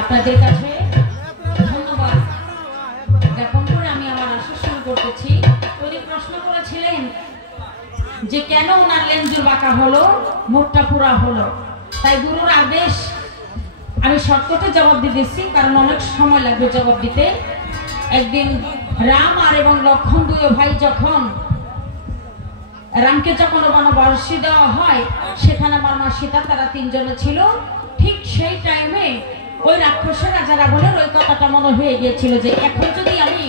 আপনাদের কাছে ধন্যবাদ জ্ঞাপন করে আমি আমার আশা শুরু করতেছি। উনি প্রশ্ন করেছিলেন যে কেন ওনার লেঞ্জুর বাঁকা হলো, মুখটা পুরা হলো। তাই গুরুর আদেশ আমি শর্টকাটে জবাব দিতেছি, কারণ অনেক সময় লাগবে জবাব দিতে। একদিন রাম আর এবং লক্ষণ দুই ভাই যখন রামকে যখন বনবাসী দেওয়া হয়, সেখানে আমার মা সীতা তারা তিনজনে ছিল। ঠিক সেই টাইমে ওই রাক্ষসের রাজা রাবণের ওই কথাটা মনে হয়ে গিয়েছিল যে এখন যদি আমি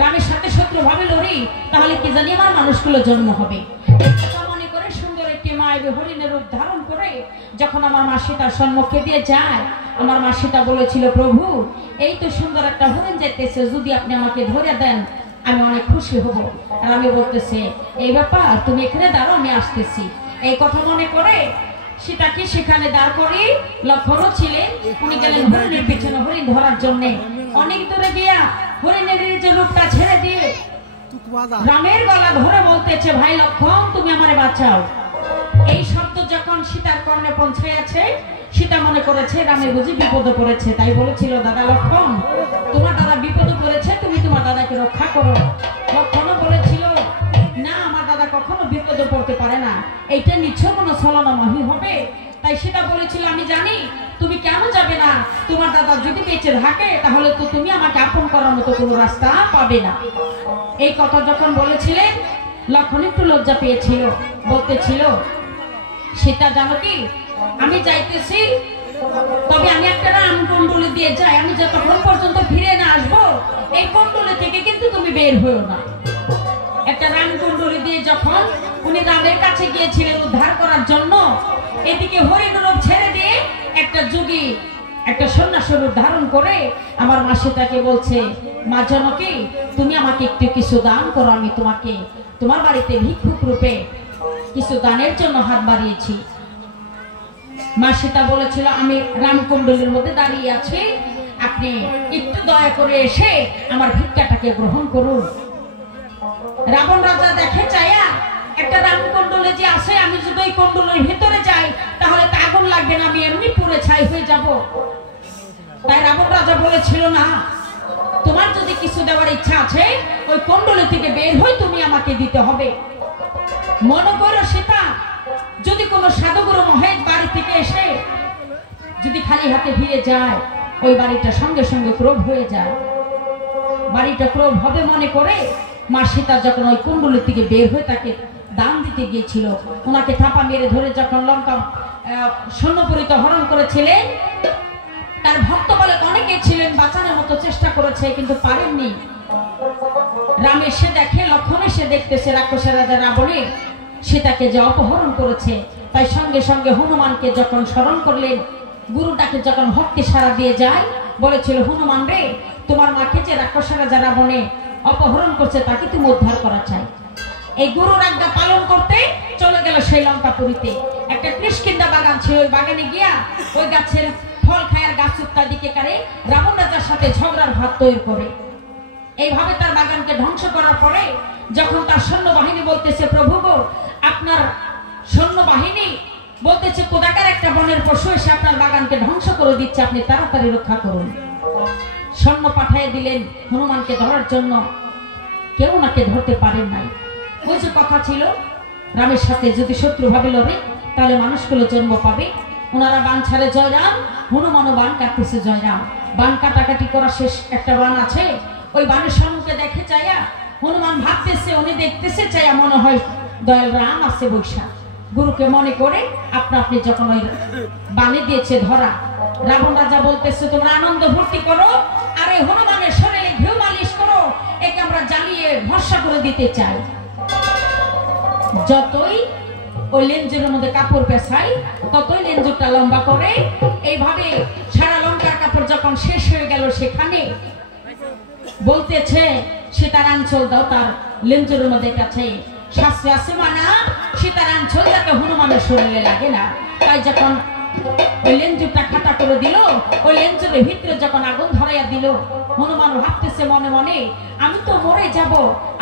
রামের সাথে শত্রুভাবে লড়ি তাহলে কি জানি আমার মানুষগুলো জন্ম হবে। মনে করে সুন্দর একটি মায়াবী হরিণের রূপ ধারণ করে যখন আমার মা সীতার সম্মুখে দিয়ে যায়, আমার মা সীতা বলেছিল, প্রভু এই তো সুন্দর একটা হরিণ যাইতেছে, যদি আপনি আমাকে ধরে দেন আমি অনেক খুশি হব। আর আমি বলতেছে এই ব্যাপার, তুমি এখানে দাঁড়াও, আমি আসতেছি। এই কথা মনে করে সীতাকে সেখানে দাঁড় করে, লক্ষণও ছিলেন, উনি গেলেন হরিণের পিছনে হরিণ ধরার জন্য। অনেক দূরে গিয়া হরিণের যে রূপটা ছেড়ে দিয়ে রামের গলা ধরে বলতেছে, ভাই লক্ষণ তুমি আমারে বাঁচাও। এই শব্দ যখন সীতার কর্ণে পৌঁছাইয়াছে, সীতা মনে করেছে রামের বুঝি বিপদে পড়েছে, তাই বলেছিল, দাদা লক্ষণ তোমার দাদা বিপদে পড়েছে, তুমি তোমার দাদাকে রক্ষা করো। লক্ষণও বলেছিল, না আমার দাদা কখনো বিপদে পড়তে পারে না, এইটা নিশ্চয় কোনো ছলনাময়ী হবে। তাই সীতা বলেছিল, আমি জানি তুমি কেন যাবে না, তোমার দাদা যদি বেঁচে থাকে তাহলে তো তুমি আমাকে আপন করার মতো কোনো রাস্তা পাবে না। এই কথা যখন বলেছিলেন, লক্ষণ একটু লজ্জা পেয়েছিল, বলতেছিল, সীতা জানো কি আমি যাইতেছি, তবে আমি একটা রাম কুণ্ডলী দিয়ে যাই, আমি যতক্ষণ পর্যন্ত ফিরে না আসবো এই কুণ্ডলী থেকে কিন্তু তুমি বের হয়েও না। একটা রাম কুণ্ডলী দিয়ে যখন উনি রামের কাছে গিয়েছিলেন উদ্ধার করার জন্য, এদিকে হরিণ রূপ ছেড়ে দিয়ে একটা যোগী একটা সন্ন্যাসী রূপ ধারণ করে আমার মা সীতাকে বলছে, মা জানকী তুমি আমাকে একটু কিছু দান করো, আমি তোমাকে তোমার বাড়িতে ভিক্ষুক রূপে কিছু দানের জন্য হাত বাড়িয়েছি। মা সীতা বলেছিল, আমি রামকুণ্ডলীর মধ্যে দাঁড়িয়ে আছি, আপনি একটু দয়া করে এসে আমার ভিক্ষাটাকে গ্রহণ করুন। রাবণ রাজা দেখে চাইয়া একটা রামকুণ্ডলী যে আছে, আমি যদি ওই কুণ্ডলীর ভিতরে যাই তাহলে তা আগুন লাগবে না, আমি এমনি পুড়ে ছাই হয়ে যাব। তাই রাবণ রাজা বলেছিল, না তোমার যদি কিছু দেওয়ার ইচ্ছা আছে ওই কুণ্ডলী থেকে বের হয়ে তুমি আমাকে দিতে হবে। মনে করো সীতা যদি কোনো সাধুগুরু মহেশ বাড়ি থেকে এসে যদি খালি হাতে ফিরে যায়, ওই বাড়িটা সঙ্গে সঙ্গে ক্রোধ হয়ে যায়, বাড়িটা ক্রোধ হবে মনে করে মা সীতা যখন ওই কুণ্ডলী থেকে বের হয়ে তাকে দান দিতে গিয়েছিল, ওনাকে থাপা মেরে ধরে যখন লঙ্কা সৈন্যপুরীত হরণ করেছিলেন, তার ভক্ত বলে অনেকে ছিলেন বাঁচানোর মতো চেষ্টা করেছে কিন্তু পারেননি। রাম এসে দেখে, লক্ষণ এসে দেখতেছে রাক্ষসের রাজা রাবণের সীতাকে যে অপহরণ করেছে, তাই সঙ্গে সঙ্গে হনুমানকে যখন স্মরণ করলেন, গুরুটাকে যখন ভক্তি সারা দিয়ে যায়, বলেছিল, হনুমান রে তোমার মাকে যে রাক্ষসের রাজা রাবণে অপহরণ করছে তাকে তুমি উদ্ধার করা চাই। এই গুরুর আজ্ঞা পালন করতে চলে গেল সেই লঙ্কাপুরীতে। একটা কৃষ্ণকিন্দা বাগান ছিল, ওই বাগানে গিয়া ওই গাছের ফল খায়ার গাছ ইত্যাদিকে কারে রাবণ রাজার সাথে ঝগড়ার ভাত তৈরি করে। এইভাবে তার বাগানকে ধ্বংস করার পরে যখন তার সৈন্যবাহিনী বলতেছে, প্রভু গো আপনার সৈন্যবাহিনী বলতেছে কোদাকার একটা বনের পশু এসে আপনার বাগানকে ধ্বংস করে দিচ্ছে, আপনি তাড়াতাড়ি রক্ষা করুন। সৈন্য পাঠিয়ে দিলেন হনুমানকে ধরার জন্য, কেউ ওনাকে ধরতে পারেন নাই। ওই যে কথা ছিল রামের সাথে যদি শত্রু ভাবে লড়ে তাহলে মানুষগুলো জন্ম পাবে। ওনারা বান ছাড়ে জয়রাম, হনুমানও বান কাটতেছে জয়রাম। বান কাটাকাটি করা শেষ, একটা বান আছে, ওই বানের সম্মুখে দেখে চাইয়া হনুমান ভাবতেছে, উনি দেখতেছে চাইয়া মনে হয় দয়াল রাম আছে বৈশা। গুরুকে মনে করে আপনা আপনি যখন ওই বানে দিয়েছে ধরা, রাবণ রাজা বলতেছে তোমরা আনন্দ ভর্তি করো আর এই হনুমানের শরীরে ঘিউ মালিশ করো, একে আমরা জ্বালিয়ে ভস্ম করে দিতে চাই। যতই ওই লেঞ্জুরের মধ্যে কাপড় পেছাই ততই লেঞ্জুরটা লম্বা করে। এইভাবে সারা লঙ্কার কাপড় যখন শেষ হয়ে গেল, সেখানে বলতেছে সীতার আঞ্চল দাও, তার লেঞ্জুরের মধ্যে কাছে শাস্ত্রে আছে মানা সীতার আঞ্চল যাতে হনুমানের শরীরে লাগে না। তাই যখন ওই লেঞ্জুরটা খাটা করে দিল, ওই লেঞ্জুরের ভিতরে যখন আগুন ধরাইয়া দিল, হনুমান ভাবতেছে মনে মনে, আমি তো মরে যাব,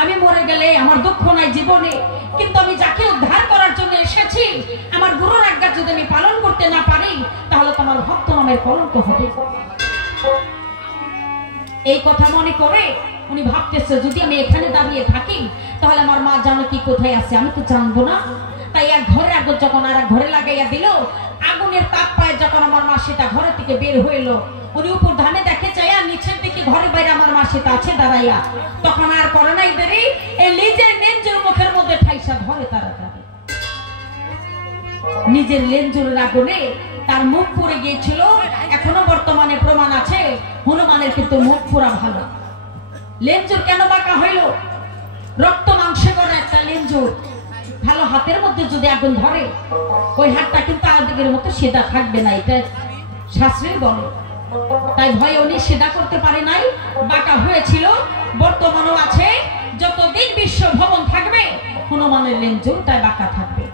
আমি মরে গেলে আমার দুঃখ নাই জীবনে, কিন্তু আমি যাকে উদ্ধার করার জন্য এসেছি আমার গুরুর আজ্ঞা যদি আমি পালন করতে না পারি তাহলে তো আমার ভক্ত নামের কলঙ্ক হবে। এই কথা মনে করে উনি ভাবতেছে যদি আমি এখানে দাঁড়িয়ে থাকি তাহলে আমার মা জানো কি কোথায় আছে, আমি তো জানবো না। তাই এক ঘরে আগুন যখন আর ঘরে লাগাইয়া দিল, আগুনের তাপ পায় যখন আমার মা সেটা ঘরে থেকে বের হইলো, উনি উপর ধানে দেখে চাই আর নিচের দিকে ঘরে বাইরে আমার মা সেটা আছে দাঁড়াইয়া। তখন আর করে নাই দেরি, এই নিজের লেঞ্জুর মুখের মধ্যে ঠাইসা ধরে তাড়াতাড়ি। নিজের লেঞ্জুরের আগুনে তার মুখ পুড়ে গিয়েছিল। এখনো বর্তমানে প্রমাণ আছে হনুমানের কিন্তু মুখ পুরা ভালো। লেঞ্জুর কেন বাঁকা হইল? রক্ত মাংসে করা একটা লেঞ্জুর ভালো হাতের মধ্যে যদি আগুন ধরে ওই হাতটা কিন্তু আদিকের মতো সিধা থাকবে না, এটা শাস্ত্রে বলে। তাই ভয়ে উনি সিধা করতে পারে নাই, বাঁকা হয়েছিল। বর্তমানও আছে, যতদিন বিশ্ব ভবন থাকবে হনুমানের লেঞ্জুর তাই বাঁকা থাকবে।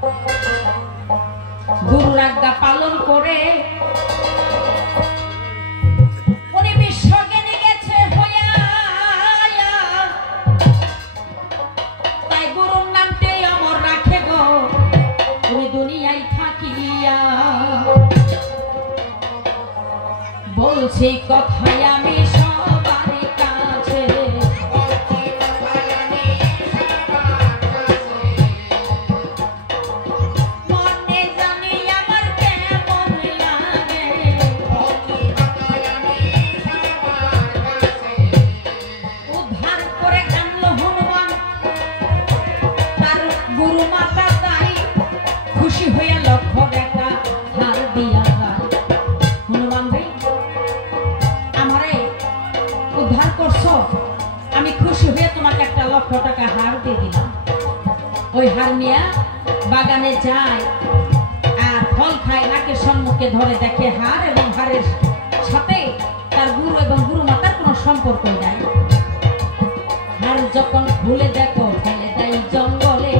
গুরুর আজ্ঞা পালন করে উনি বিশ্ব জ্ঞানী গেছে হইয়া, তাই গুরুর নামটি অমর রাখে গো উনি দুনিয়ায় থাকিয়া। বলছি কথাই আমি সবার কাছে, মনে জানি আমার কেমন লাগে। উদ্ধার করে আনলো হনুমান তার গুরু মাতা, তাই খুশি হইয়া লক্ষ টাকা হার দিয়া যায়। হনুমান ভাই আমারে উদ্ধার করছো, আমি খুশি হয়ে তোমাকে একটা লক্ষ টাকা হার দিয়ে দিলাম। ওই হার নিয়ে বাগানে যায় আর ফল খায়, নাকের সম্মুখে ধরে দেখে হার এবং হারের সাথে তার গুরু এবং গুরু মাতার কোনো সম্পর্কই নাই। হার যখন ভুলে দেখো ফেলে দেয় জঙ্গলে,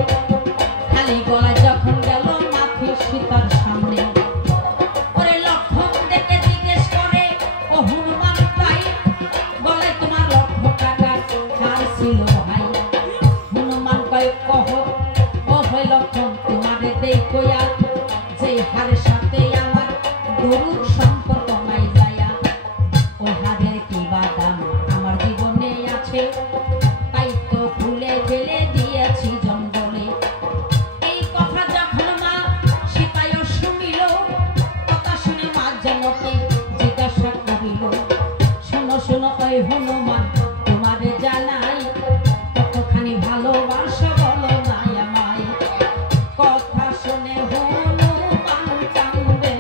খালি গলায় যখন গেল মাথি সীতার সামনে। ওরে লক্ষণ দেখে জিজ্ঞেস করে ও হনুমান তাই বলে তোমার লক্ষ টাকা হার ছিল ভাই। হনুমান কয় কহ ও হয় লক্ষণ তোমারে দেই কইয়া, যে হারের সাথে আমার গরুর সম্পর্ক নাই যায়া। ওই হারের কি বাদাম আমার জীবনে আছে, তাই তো ভুলে ফেলে দিয়েছি জঙ্গলে। এই কথা যখন মা সীতায় শুনিল, কথা শুনে মা জানতে জিজ্ঞাসা করিল, শোনো শোনো ওই হনুমান তোমারে জানাই, কতখানি ভালোবাসা বলো নাই আমায়। কথা শুনে হনুমান কান্দে,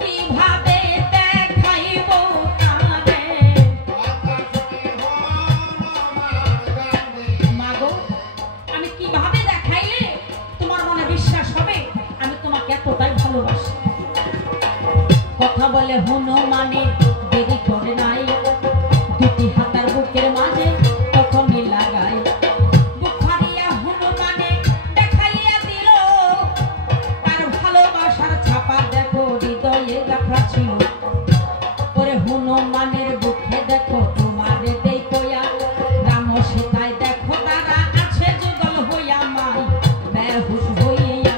কিভাবে দেখাইব তারে। মাগো আমি কিভাবে দেখাইলে তোমার মনে বিশ্বাস হবে আমি তোমাকে এতটাই ভালোবাসি। কথা বলে হনুমানে দেরি করে নাই, দুটি হাতার বুকের মাঝে তখনই লাগাই। বুক ফাড়িয়া হনুমানে দেখাইয়া দিল, তার ভালোবাসার ছাপা দেখো হৃদয়ে লেখা ছিল। ওরে হনুমানের বুকে দেখো তোমারে দেই কইয়া, রাম সীতায় দেখো তারা আছে যুগল হইয়া মাই বেহুশ হইয়া।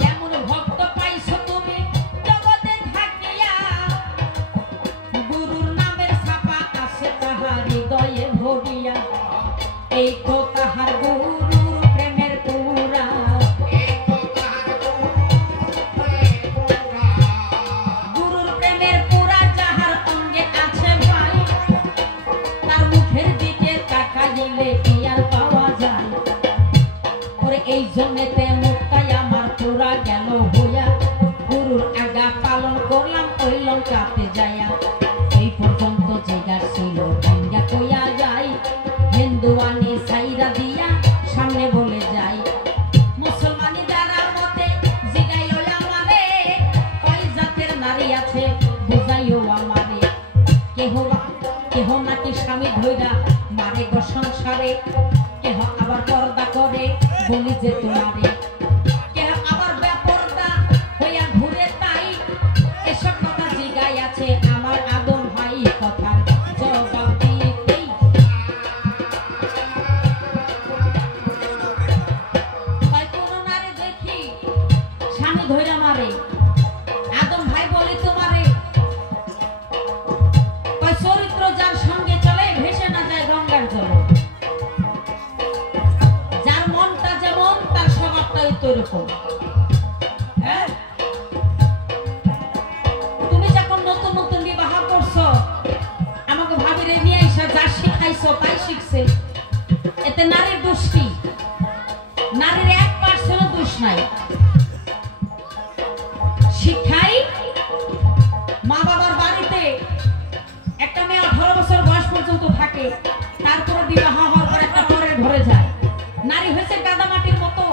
কেমন ভক্ত পাইছো তুমি জগতে থাকিয়া, গুরুর নামের ছাপা আছে তাহার হৃদয়ে ভরিয়া। এই তো তাহার গুরুর প্রেমের পুরা, গুরুর প্রেমের পুরা যাহার অঙ্গে আছে ভাই, তার মুখের দিকে তাকাইলে কি আর পাওয়া যায়। ওরে এই জন্যেতে মুক্তাই আমার পুরা গেল হইয়া, গুরুর আজ্ঞা পালন করলাম ওই লঙ্কাতে যাইয়া। এই পর্যন্ত যেটা ছিল ভাঙ্গা কইয়া যায়, হিন্দুয়ানি সাইরা দিয়া সামনে বলে যাই। মুসলমানি যারা মতে জিগাইও আমারে, কয় জাতের নারী আছে বুঝাইও আমারে। কেহ নাকি স্বামী ধইরা মারে গো সংসারে, কেহ আবার পর্দা করে বলি যে তোমারে, কেহ আবার বেপরদা হইয়া ঘুরে তাই। এসব কথা জিগাই আছে আমার আদম ভাই, কথার জবাব দিতেই এরকম। তুমি যখন নতুন নতুন বিবাহ করছো, আমাকে ভাবিরে নিয়ে এসে যা শিখাইছো তাই শিখছে। এতে নারীর দোষ কি? নারীর 1% দোষ নাই। শিক্ষাই মা বাবার বাড়িতে একটা মেয়ে 18 বছর বয়স পর্যন্ত থাকে, তারপর বিবাহ হওয়ার পর একটা পরের ঘরে যায়। নারী হয়েছে কাদা মাটির মতো,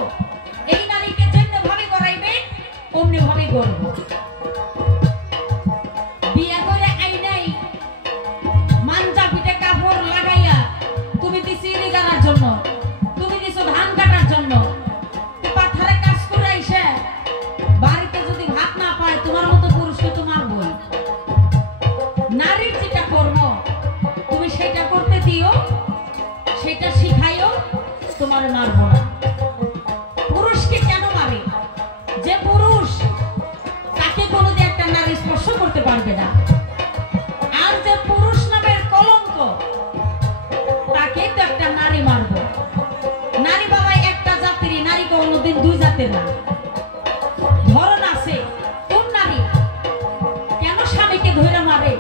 এই নারীকে যেমনি ভাবে করাইবে অমনি ভাবে করব। বিয়ে করে আইনাই মানজা পিঠে কাপড় লাগাইয়া তুমি দিছি ইরি গানার জন্য, তুমি দিছো ধান কাটার জন্য, পাথারে কাজ করে আইসা বাড়িতে যদি ভাত না পায় তোমার মতো পুরুষকে তোমার বই। নারীর যেটা কর্ম তুমি সেটা করতে দিও, সেটা শিখাইও, তোমার মারবো না। পুরুষকে কেন মারে? যে পুরুষ তাকে কোনোদিন একটা নারী স্পর্শ করতে পারবে না, আর যে পুরুষ নামের কলঙ্ক তাকে তো একটা নারী মারবো। নারী বাবা একটা জাতির, নারী কোনোদিন দুই জাতের না। ধরন আছে, কোন নারী কেন স্বামীকে ধরে মারে?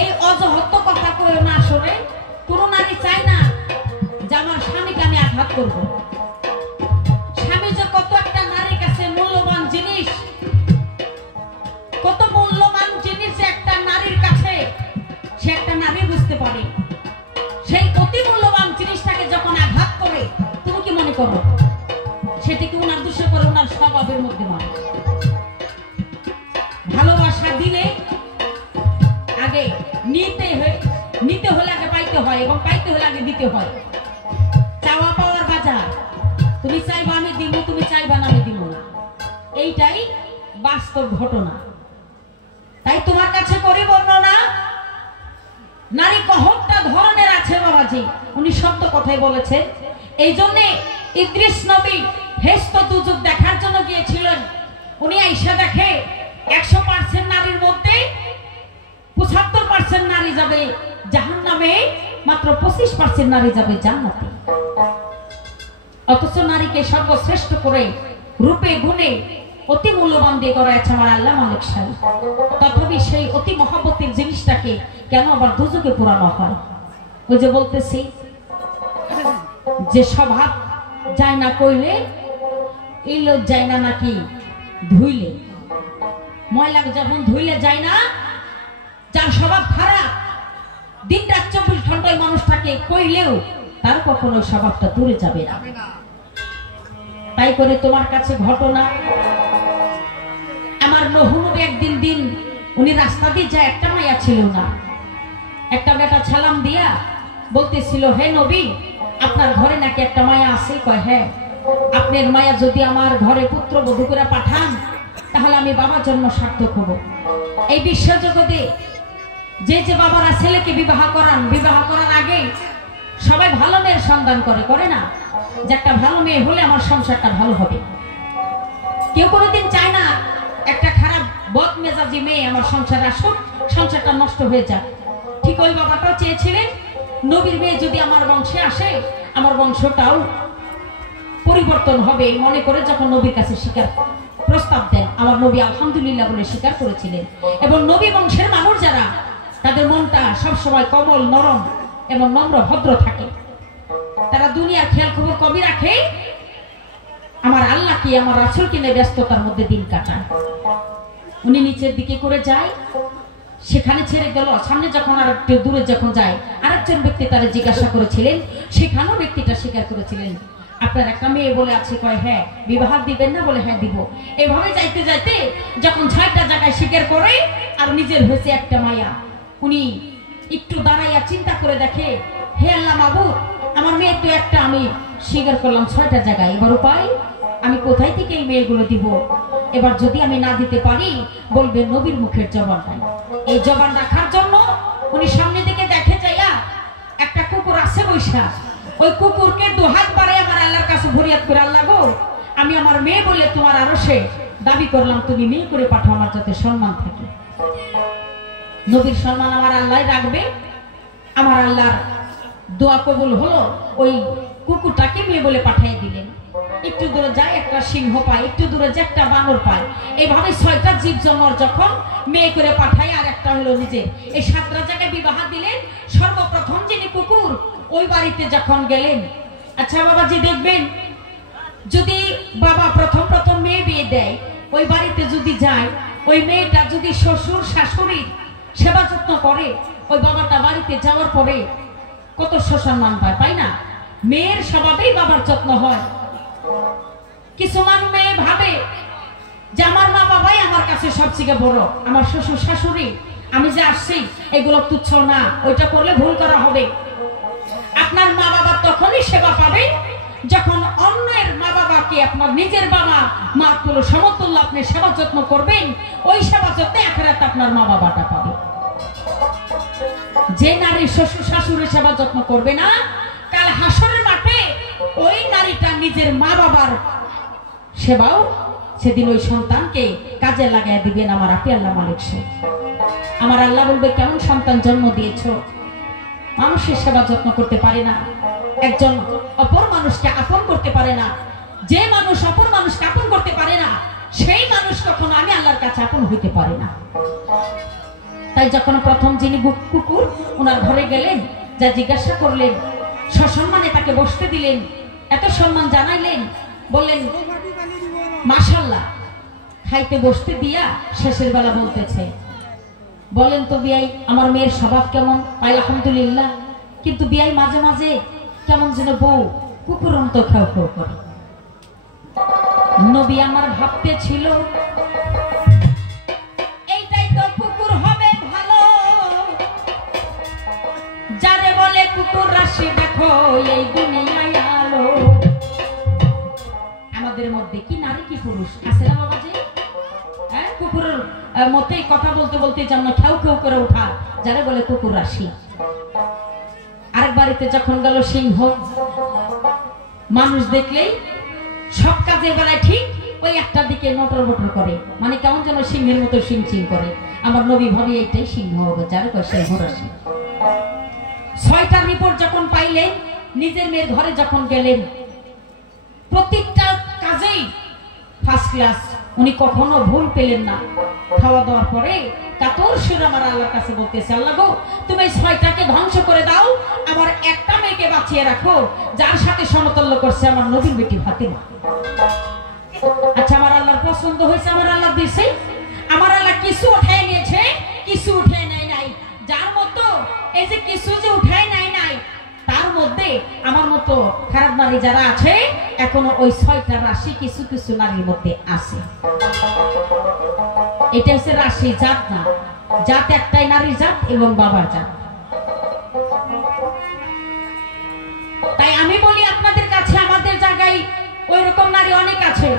এই অজহত্য কথা কই না শুনে কোন নারী চায় না যে আমার স্বামীকে আমি আঘাত করব। স্বামী যে কত একটা নারীর কাছে মূল্যবান জিনিস, কত মূল্যবান জিনিস একটা নারীর কাছে সে একটা নারী বুঝতে পারে। সেই অতি মূল্যবান জিনিসটাকে যখন আঘাত করে তুমি কি মনে করো সেটা কি ওনার দোষে করে? ওনার স্বভাবের মধ্যে মানে ভালোবাসা দিলে আগে নিতে হলে আগে পাইতে হয়, এবং পাইতে হলে আগে দিতে হয়। চাওয়া পাওয়ার বাজার, তুমি চাইবা আমি দিব, তুমি চাইবা না আমি দিব না, এইটাই বাস্তব ঘটনা। তাই তোমার কাছে করি বর্ণনা, নারী কহরটা ধরনের আছে বাবাজি, উনি সত্য কথাই বলেছেন। এই জন্যে ইদ্রিস নবী হেস্ত দুযুগ দেখার জন্য গিয়েছিলেন। উনি আইসা দেখে 100% নারীর মধ্যে 75% নারী যাবে জাহান্নামে, মাত্র 25% নারী যাবে জান্নাতে। অথচ নারীকে সর্বশ্রেষ্ঠ করে রূপে গুণে অতি মূল্যবান দিয়ে করাইছে আমার আল্লাহ মালিক সাহেব। তথাপি সেই অতি মহব্বতের জিনিসটাকে কেন আবার দুজকে পোড়ানো হয়? ওই যে বলতেছি যে স্বভাব যায় না কইলে ইলো যায় না নাকি ধুইলে, ময়লা যখন ধুইলে যায় না, যার স্বভাব খারাপ দিন রাত 24 ঘন্টায় মানুষটাকে কইলেও তার কখনো স্বভাবটা দূরে যাবে না। তাই করে তোমার কাছে ঘটনা, আমার নহনুর একদিন দিন উনি রাস্তা দিয়ে যায়, একটা মাইয়া ছিল না, একটা বেটা ছালাম দিয়া বলতেছিল, হে নবী আপনার ঘরে নাকি একটা মায়া আছে? কয় হ্যাঁ। আপনার মায়া যদি আমার ঘরে পুত্র বধূ করে পাঠান তাহলে আমি বাবার জন্য সার্থক হব। এই বিশ্ব জগতে যে যে বাবারা ছেলেকে বিবাহ করার আগে সবাই ভালো মেয়ের সন্ধান করে না, যে একটা ভালো মেয়ে হলে আমার সংসারটা ভালো হবে। কেউ কোনোদিন চায় না একটা খারাপ বদ মেজাজি মেয়ে আমার সংসারে আসুক, সংসারটা নষ্ট হয়ে যাক। ঠিক ওই বাবাটাও চেয়েছিলেন নবীর মেয়ে যদি আমার বংশে আসে আমার বংশটাও পরিবর্তন হবে মনে করে যখন নবীর কাছে স্বীকার প্রস্তাব দেন, আমার নবী আলহামদুলিল্লাহ বলে স্বীকার করেছিলেন। এবং নবী বংশের মানুষ যারা, তাদের মনটা সবসময় কোমল নরম এবং নম্র ভদ্র থাকে, তারা দুনিয়ার খেয়াল খবর কবি রাখে, আমার আল্লাহ কি আমার রাসূল কি নিয়ে ব্যস্ততার মধ্যে দিন কাটায়। উনি নিচের দিকে করে যায়, সেখানে ছেড়ে গেল, সামনে যখন আর একটু দূরে যখন যায় আরেকজন ব্যক্তি তারা জিজ্ঞাসা করেছিলেন, সেখানেও ব্যক্তিটা স্বীকার করেছিলেন আপনার একটা মেয়ে বলে আছে? কয় হ্যাঁ। বিবাহ দিবেন না? বলে হ্যাঁ দিব। এভাবে যাইতে যাইতে যখন 6টা জায়গায় স্বীকার করে আর নিজের হয়েছে একটা মায়া, উনি একটু দাঁড়াইয়া চিন্তা করে দেখে, হে আল্লাহ মাবুদ, আমার মেয়ে তো একটা, আমি স্বীকার করলাম 6টা জায়গায়, এবার উপায় আমি কোথায় থেকে এই মেয়েগুলো দিব? এবার যদি আমি না দিতে পারি বলবে নবীর মুখের জবান নাই। এই জবান রাখার জন্য উনি সামনে দিকে দেখে যাইয়া একটা কুকুর আছে বৈশা, ওই কুকুরকে 2 হাত বাড়াই আমার আল্লাহর কাছে ফরিয়াদ করে, আল্লাহ গো আমি আমার মেয়ে বলে তোমার আরশে দাবি করলাম, তুমি মেয়ে করে পাঠাও, আমার যাতে সম্মান থাকে। নবীর সম্মান আমার আল্লাহ রাখবে। আমার আল্লাহর দোয়া কবুল হলো, ওই কুকুরটাকে মেয়ে বলে পাঠিয়ে দিলেন। একটু দূরে যায় একটা সিংহ পায়, একটু দূরে যায় একটা বানর পায়। এভাবে 6টা জীব জমর যখন মেয়ে করে পাঠায়, আর একটা হলো নিজে, এই 7টা জায়গায় বিবাহ দিলেন। সর্বপ্রথম যিনি কুকুর ওই বাড়িতে যখন গেলেন, আচ্ছা বাবাজি দেখবেন, যদি বাবা প্রথম প্রথম মেয়ে বিয়ে দেয়, ওই বাড়িতে যদি যায়, ওই মেয়েটা যদি শ্বশুর শাশুড়ির সেবা যত্ন করে, ওই বাবাটা বাড়িতে যাওয়ার পরে কত সম্মান পায়, পাই না? মেয়ের স্বভাবেই বাবার যত্ন হয়। কিছুমান মেয়ে ভাবে যে আমার মা বাবাই আমার কাছে সবচেয়ে বড়, আমার শ্বশুর শাশুড়ি আমি যে আসছি এগুলো তুচ্ছ না, ওইটা করলে ভুল করা হবে। আপনার মা বাবা তখনই সেবা পাবে যখন অন্যের মা বাবাকে আপনার নিজের বাবা মা তুলো সমতুল্য আপনি সেবা যত্ন করবেন, ওই সেবা যত্নে আখিরাত আপনার মা বাবাটা পাবে। যে নারী শ্বশুর শাশুড়ির সেবা যত্ন করবে না, কাল হাসরের মাঠে ওই নারীটা নিজের মা বাবার সেবাও সেদিন ওই সন্তানকে কাজে লাগাই দিবেন আমার আপনি আল্লাহ মালিক। সে আমার আল্লাহ বলবে, কেমন সন্তান জন্ম দিয়েছ, মানুষের সেবা যত্ন করতে পারে না, একজন অপর মানুষকে আপন করতে পারে না। যে মানুষ অপর মানুষকে আপন করতে পারে না, সেই মানুষ কখনো আমি আল্লাহর কাছে আপন হইতে পারে না। তাই যখন প্রথম যিনি কুকুর ওনার ঘরে গেলেন, যা জিজ্ঞাসা করলেন, সসম্মানে তাকে বসতে দিলেন, এত সম্মান জানাইলেন, বললেন মাশাআল্লাহ। খাইতে বসতে দিয়া শেষের বেলা বলতেছে, বলেন তো বিয়াই আমার মেয়ের স্বভাব কেমন? আলহামদুলিল্লাহ, কিন্তু বিয়াই মাঝে মাঝে কেমন যেন বউ কুকুর মতো খেউ খেউ করে। নবী আমার ভাবতে ছিল এইটাই তো কুকুর হবে ভালো, যারে বলে কুকুর রাশি দেখো এই দুনিয়ায় আলো। আমাদের মধ্যে কি নারী কি পুরুষ আছে না বাবাজি? হ্যাঁ, কুকুরের মতেই কথা বলতে বলতে যেমন খেউ খেউ করে ওঠা, যারা বলে কুকুর রাশি। আরেক বাড়িতে যখন গেল সিংহ, মানুষ দেখলেই সব কাজের বেলায় ঠিক ওই একটা দিকে নটর বটর করে, মানে কেমন যেন সিংহের মতো সিং সিং করে। আমার নবী ভাবি এইটাই সিংহ হবে, যারা কয় সিংহ রাশি। 6টা রিপোর্ট যখন পাইলেন, নিজের মেয়ের ঘরে যখন গেলেন, প্রত্যেকটা কাজেই ফার্স্ট ক্লাস, উনি কখনো ভুল পেলেন না। খাওয়া দাওয়ার পরে কাতর সুরে আমার আল্লাহর কাছে বলতেছে, আল্লাহ গো তুমি 6টাকে ধ্বংস করে দাও, আমার একটা মেয়েকে বাঁচিয়ে রাখো যার সাথে সমতুল্য করছে আমার নবীর বেটি ফাতিমা। আচ্ছা আমার আল্লাহর পছন্দ হয়েছে, আমার আল্লাহ দিয়েছে, আমার আল্লাহ কিছু উঠায় নিয়েছে, কিছু উঠায় নাই নাই। যার মতো এই যে কিছু যে উঠায় নাই নাই, তার মধ্যে আমার মতো খারাপ নারী যারা আছে, এখনো ওই 6টা রাশি কিছু কিছু নারীর মধ্যে আছে। এটা হচ্ছে রাশি, জাত না। জাত একটাই, নারীর জাত এবং বাবার জাত। তাই আমি বলি আপনাদের কাছে, আমাদের জায়গায় ওই রকম নারী অনেক আছে।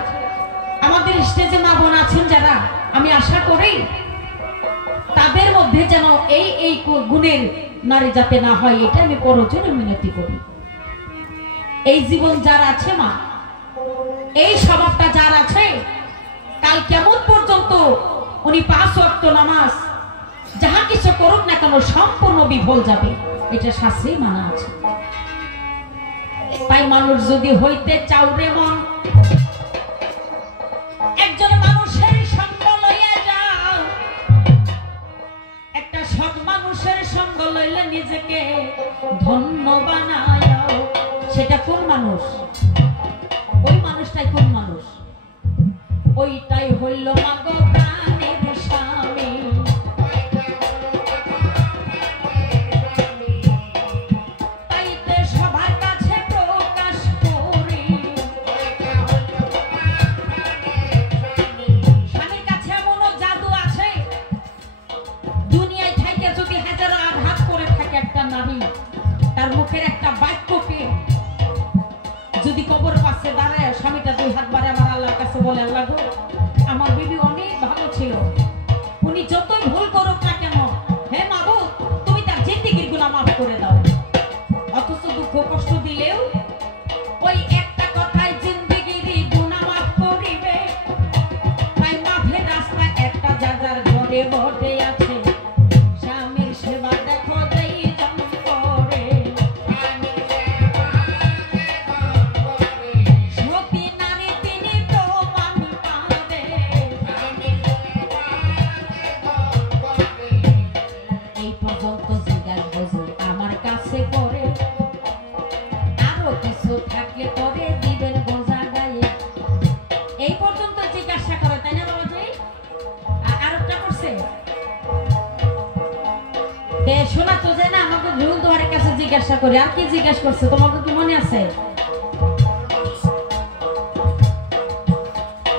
আমাদের স্টেজে মা বোন আছেন যারা, আমি আশা করি তাদের মধ্যে যেন এই এই গুণের নারী যাতে না হয়, এটা আমি পরজনে মিনতি করি। এই জীবন যার আছে মা, এই স্বভাবটা যার আছে, কাল কিয়ামত পর্যন্ত উনি 5 ওয়াক্ত নামাজ যাহা কিছু করুক না কেন সম্পূর্ণ বিফল যাবে, এটা শাস্ত্রে মানা আছে। তাই মানুষ যদি হইতে চাও রে মন, একজন মানুষের সঙ্গ লইয়া যাও, একটা সৎ মানুষের সঙ্গ লইলে নিজেকে ধন্য বানাও। সেটা কোন মানুষ? ওই মানুষটাই কোন মানুষ? ওইটাই হইল মাগো প্রাণের স্বামী। তাইতে সবার কাছে প্রকাশ করি, স্বামীর কাছে এমনও জাদু আছে, দুনিয়ায় থেকে যদি হাজারো আঘাত করে থাকে একটা নারী, তার মুখের একটা বাক্যকে যদি কবর পাশে দাঁড়ায়, স্বামীটা 2 হাত বাড়ে আমার আল্লাহর কাছে বলে, আল্লাহ গো আমার বিবি অনেক ভালো ছিল, উনি যতই ভুল করুক না কেন, হে মাবুদ তুমি তার জিন্দেগির গুনাহ মাফ করে দাও। অথচ দুঃখ কষ্ট দিলেও ওই একটা কথায় জিন্দেগির গুনাহ মাফ করিবে। তাই মাফের রাস্তা একটা, যার যার ঘরে বটে আছে, স্বামীর সেবা দেখো যেই জন করে। সতী করি। আর কি জিজ্ঞেস করছে তোমাকে কি মনে আছে?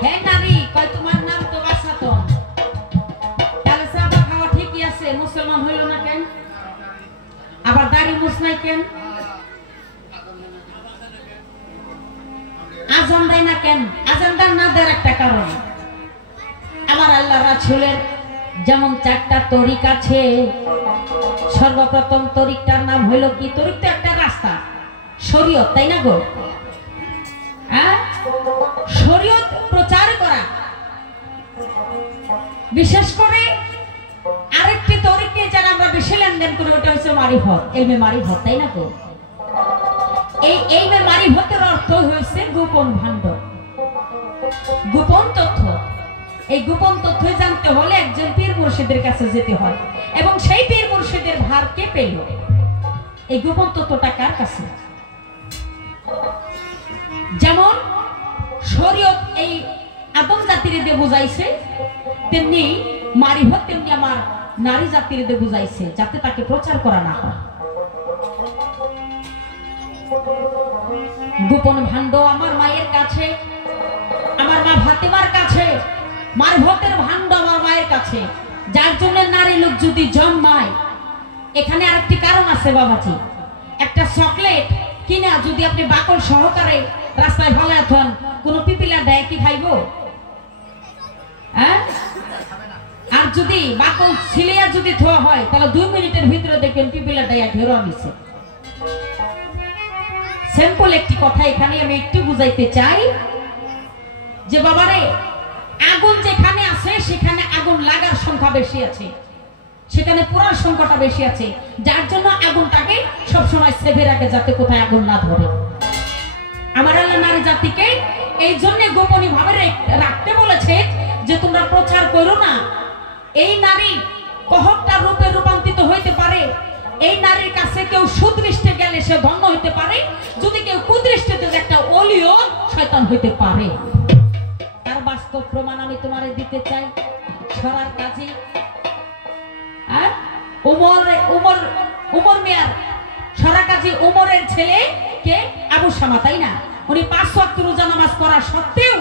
হ্যাঁ নারী কয় তোমার নাম তো বাসাতন, তাহলে চাপা খাওয়া ঠিকই আছে, মুসলমান হইল না কেন? আবার দাড়ি মুছ নাই কেন? আজান দেয় না কেন? আজানটা না দেওয়ার একটা কারণ, আমার আল্লাহ রাসূলের যেমন 4টা তরিক আছে, সর্বপ্রথম তরিকটার নাম হইল কি? তরিক তো একটা রাস্তা, শরীয়ত, তাই না গো? হ্যাঁ, শরীয়ত প্রচার করা। বিশেষ করে আরেকটি তরিকে যারা আমরা বেশি লেনদেন করি, ওটা হচ্ছে মারিফত, ইলমে মারিফত, তাই না গো? এই ইলমে মারিফতের অর্থ হয়েছে গোপন ভাণ্ড, গোপন তথ্য। এই গোপন তথ্য জানতে হলে একজন পীর মুর্শিদের কাছে যেতে হয়, এবং সেই পীর মুর্শিদের ভার কে পেল? এই গোপন তথ্যটা কার কাছে? যেমন শরীয়ত এই আদম জাতির দিয়ে বুঝাইছে, তেমনি মারিফত তেমনি আমার নারী জাতির দিয়ে বুঝাইছে, যাতে তাকে প্রচার করা না হয়। গোপন ভাণ্ড আমার মায়ের কাছে, আমার মা ফাতেমার কাছে, মারফতের ভাণ্ড আমার মায়ের কাছে, যার জন্য নারী লোক যদি জন্মায়। এখানে আরেকটি কারণ আছে বাবাজি, একটা চকলেট কিনা যদি আপনি বাকল সহকারে রাস্তায় ভালো হন, কোন পিপিলা দেয় কি খাইব? হ্যাঁ, আর যদি বাকল ছিলিয়া যদি থোয়া হয়, তাহলে 2 মিনিটের ভিতরে দেখবেন পিপিলা দেয়া ঢেরা নিছে। সিম্পল একটি কথা এখানে আমি একটু বুঝাইতে চাই যে বাবারে, আগুন যেখানে আছে সেখানে আগুন লাগার সংখ্যা বেশি আছে, সেখানে পুরার সংখ্যাটা বেশি আছে, যার জন্য আগুনটাকে সবসময় সেভে রাখে যাতে কোথায় আগুন না ধরে। আমার আল্লাহ নারী জাতিকে এই জন্য গোপনীয় ভাবে রাখতে বলেছে যে তোমরা প্রচার করো না। এই নারী কহকটা রূপে রূপান্তরিত হইতে পারে, এই নারীর কাছে কেউ সুদৃষ্টে গেলে সে ধন্য হইতে পারে, যদি কেউ কুদৃষ্টিতে একটা অলিও শয়তান হইতে পারে। তার বাস্তব প্রমাণ আমি তোমারে দিতে চাই। ছড়ার কাজী উমর মিয়ার ছড়া কাজী উমরের ছেলে কে? আবু শামা, তাই না? উনি 5 ওয়াক্ত রোজা নামাজ পড়া সত্ত্বেও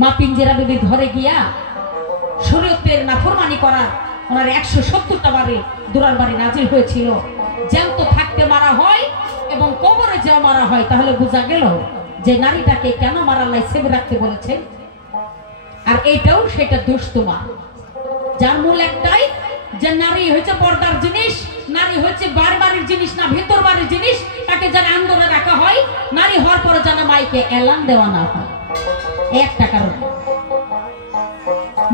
মা পিঞ্জেরা বিবির ঘরে গিয়া শরীয়তের নাফরমানি করার ওনার 170টা বারে দুরার বাড়ি নাজিল হয়েছিল। জ্যান্ত থাকতে মারা হয় এবং কবরে যাওয়া মারা হয়, তাহলে বোঝা গেল যে নারীটাকে কেন মারা লাই সেভ রাখতে বলেছে। আর এইটাও সেটা দোষ তোমার, যার মূল একটাই যে নারী হচ্ছে পর্দার জিনিস, নারী হচ্ছে বাড়ির জিনিস না ভেতর বাড়ির জিনিস। তাকে যারা আন্দোলনে রাখা হয়, নারী হওয়ার পরে যেন মাইকে এলান দেওয়া না হয়। একটা কারণ।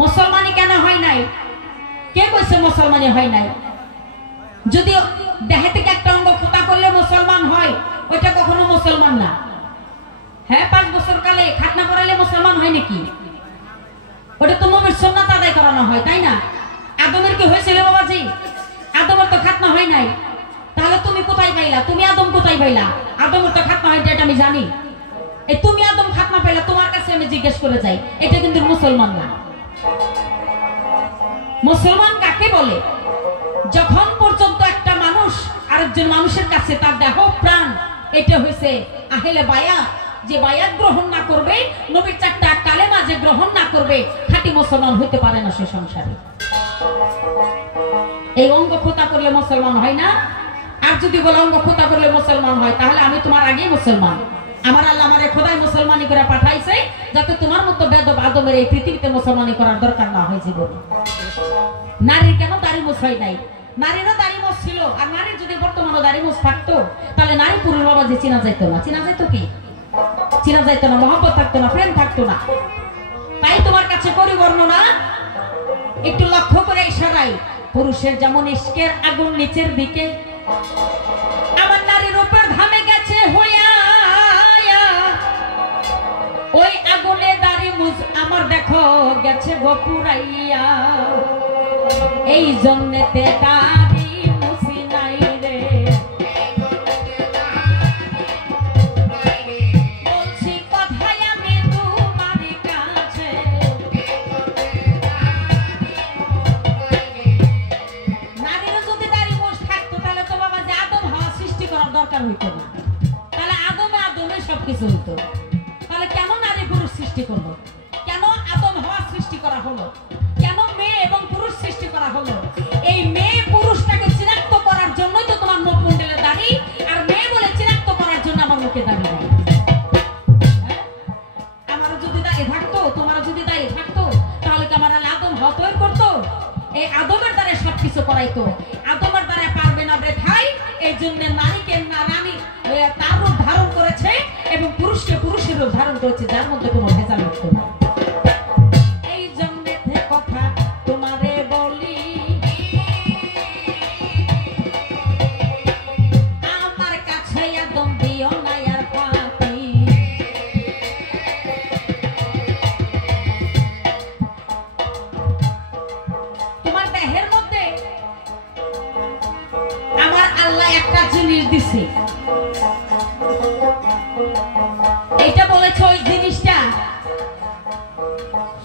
মুসলমানি কেন হয় নাই? কে কইছে মুসলমানি হয় নাই? যদি দেহে থেকে একটা অঙ্গ খোঁতা করলে মুসলমান হয়, ওইটা কখনো মুসলমান না। হ্যাঁ, 5 বছর কালে খাতনা করাইলে মুসলমান হয় নাকি? ওটা তো নবীর সুন্নাত আদায় করানো হয়, তাই না? আদমের কি হয়েছিল বাবাজি? আদমের তো খাতনা হয় নাই, তাহলে তুমি কোথায় পাইলা? তুমি আদম কোথায় পাইলা? আদমের তো খাতনা হয়, এটা আমি জানি। এই তুমি আদম খাতনা পাইলা, তোমার কাছে আমি জিজ্ঞেস করে যাই, এটা কিন্তু মুসলমান না। মুসলমান কাকে বলে? যখন পর্যন্ত একটা মানুষ আরেকজন মানুষের কাছে তার দেহ প্রাণ, এটা হয়েছে আহলে বায়াত, যে বায়াত গ্রহণ না করবে, নবীর 4টা কালেমা যে গ্রহণ না করবে, খাঁটি মুসলমান হইতে পারে না সে সংসারে। এই অঙ্গ খোঁতা করলে মুসলমান হয় না। আর যদি বলে অঙ্গ খোঁতা করলে মুসলমান হয়, তাহলে আমি তোমার আগেই মুসলমান। আমার আল্লাহ আমারে খোদাই মুসলমানি করে পাঠাইছে, যাতে তোমার মতো বেদব আদমের এই পৃথিবীতে মুসলমানি করার দরকার না হয় জীবনে। নারীর কেন দাড়ি মুছ হয় নাই? নারীরও দাড়ি মুছ ছিল, আর নারীর যদি বর্তমানে দাড়ি মুছ থাকতো, তাহলে নারী পুরুষ বাবা যে চেনা যাইতো না। চেনা যাইতো কি? চেনা যাইতো না, মহব্বত থাকতো না, প্রেম থাকতো না। তাই তোমার কাছে পরিবর্ণনা একটু লক্ষ্য করে ইশারাই, পুরুষের যেমন ইশকের আগুন নিচের দিকে, আমার নারীর উপর ধামে গেছে হইয়া, ওই আগুনে দাড়ি মুছ আমার দেখো গেছে গোপুরাইয়া, এই জন্যতে দাড়ি মুছি নাই রে, বলছি কথাই আমি তোমার কাছে। নারীরও যদি দাড়ি মুছ থাকতো, তাহলে তো বাবা যে সবকিছু হতো। তাহলে কেন নারী পুরুষ সৃষ্টি করলো? কেন আদম হওয়া সৃষ্টি করা হলো? কেন মেয়ে এবং পুরুষ সৃষ্টি করা হলো? এই মেয়ে পুরুষটাকে চিনাক্ত করার জন্যই তো তোমার মুখমণ্ডলে দাড়ি, আর মেয়ে বলে চিনাক্ত করার জন্য আমার মুখে দাড়ি নাই। আমারও যদি দাড়ি থাকতো, তোমারও যদি দাড়ি থাকতো, তাহলে কি আমার আদম হতই করতো? এই আদমের দ্বারা সবকিছু করাইতো। আদমের দ্বারা পারবে না বৃথাই, এই জন্য নারীকে নারী তার রূপ ধারণ করেছে এবং পুরুষকে পুরুষের রূপ ধারণ করেছে, যার মধ্যে কোনো ভেজাল হতো না। এই জন্য কথা তোমারে বলি, আমার কাছে আদম দিও না আর ফাঁকি। তোমার দেহের মধ্যে আমার আল্লাহ একটা জিনিস দিছে, এইটা বলেছে ওই জিনিসটা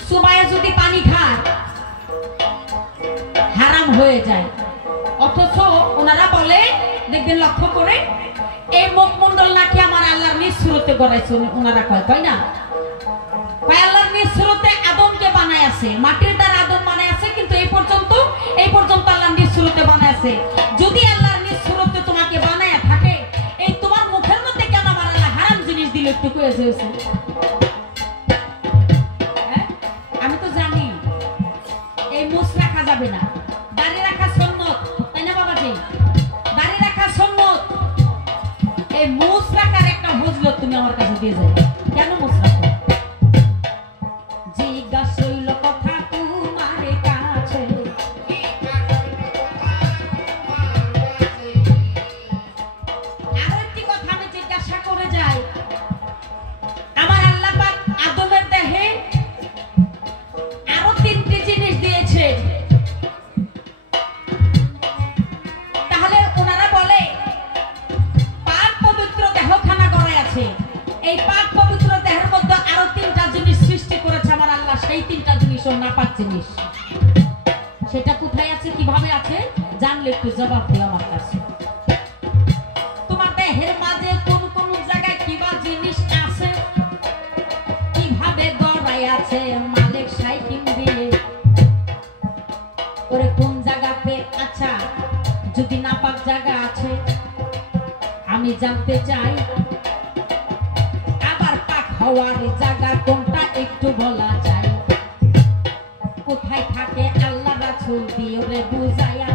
সুমায়া যদি পানি খায় হারাম হয়ে যায়। অথচ ওনারা বলে, দেখবেন লক্ষ্য করে, এই মুখমণ্ডল নাকি আমার আল্লাহর নিজ সুরতে গড়াইছে। ওনারা কয়, তাই না? কয় আল্লাহর নিজ সুরতে আদমকে বানায় আছে, মাটির দ্বারা আদম বানায় আছে, কিন্তু এই পর্যন্ত আল্লাহর নিজ সুরতে বানায় আছে। যদি আল্লাহর নিজ সুরতে তোমাকে বানায় থাকে, এই তোমার মুখের মধ্যে কেন আমার আল্লাহ হারাম জিনিস দিল? একটু কয়েছে। আমি তো জানি এই মুছ রাখা যাবে না, দাড়ি রাখা সুন্নত, তাই না বাবাজি? দাড়ি রাখা সুন্নত। এই মুছ রাখার একটা ফজিলত তুমি আমার কাছে দিয়ে যাবে। কেন মুছ রাখো? জিজ্ঞাসা হইল কথা তোমার কাছে, আরো একটি কথা আমি জিজ্ঞাসা করে যাই। আমার আল্লাহ পাক আদমের দেহে আরো 3টি জিনিস দিয়েছে। তাহলে ওনারা বলে পাক পবিত্র দেহখানা গড়ে আছে। এই পাক পবিত্র দেহের মধ্যে আরো 3টা জিনিস সৃষ্টি করেছে আমার আল্লাহ। সেই 3টা জিনিস নাপাক জিনিস। সেটা কোথায় আছে, কিভাবে আছে জানলে একটু জবাব দিও আমার কাছে। তোমার দেহের মাঝে কোন কোন জায়গায় কিবা জিনিস আছে, কিভাবে গড়ায় আছে মালিক সাইকিম দিয়ে, ওরে কোন জায়গাতে? আচ্ছা, যদি নাপাক জায়গা আছে আমি জানতে চাই। আবার পাক হওয়ার জায়গা কোনটা একটু বলা যায়? কোথায় থাকে আল্লাহ রাসূল দিয়ে ওরে বুঝায়া,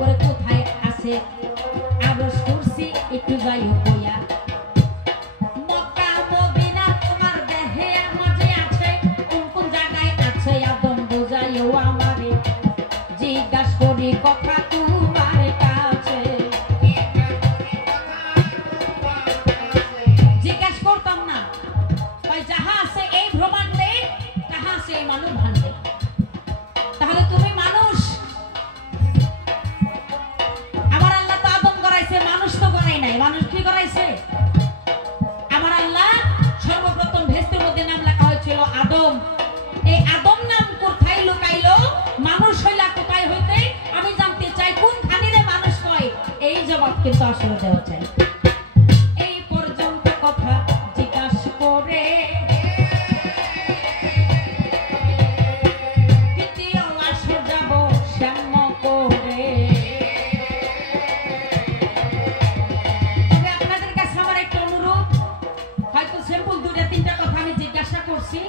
ওরে কোথায় আছে আরশ কুরসি একটু যাইও কইয়া। মক্কা মদিনা তোমার দেহের মাঝে আছে, কোন কোন জায়গায় আছে আদম বুঝাইও আমারে। জিজ্ঞাসা করি কথা তোমার কাছে, জিজ্ঞাসা করতাম না। ওই যাহা আছে এই ব্রহ্মাণ্ডে, তাহা আছে এই মানব ভাণ্ডে। তাহলে তুমি মানুষ, আমার আল্লাহ তো আদম গড়াইছে, মানুষ তো গড়াই নাই। মানুষ কি গড়াইছে? আমার আল্লাহ সর্বপ্রথম ভেস্তের মধ্যে নাম লেখা হয়েছিল আদম। এই আদম নাম কোথায় লুকাইলো? মানুষ হইলা কোথায় হইতে? আমি জানতে চাই কোন খানিরে মানুষ কয়। এই জবাব কিন্তু আসলে দেওয়া চাই। এই পর্যন্ত কথা জিজ্ঞাসা করে দ্বিতীয় আসর যাব শ্যাম করে। তবে আপনাদের কাছে আমার একটা অনুরোধ, হয়তো সিম্পল 2-3টা কথা আমি জিজ্ঞাসা করছি,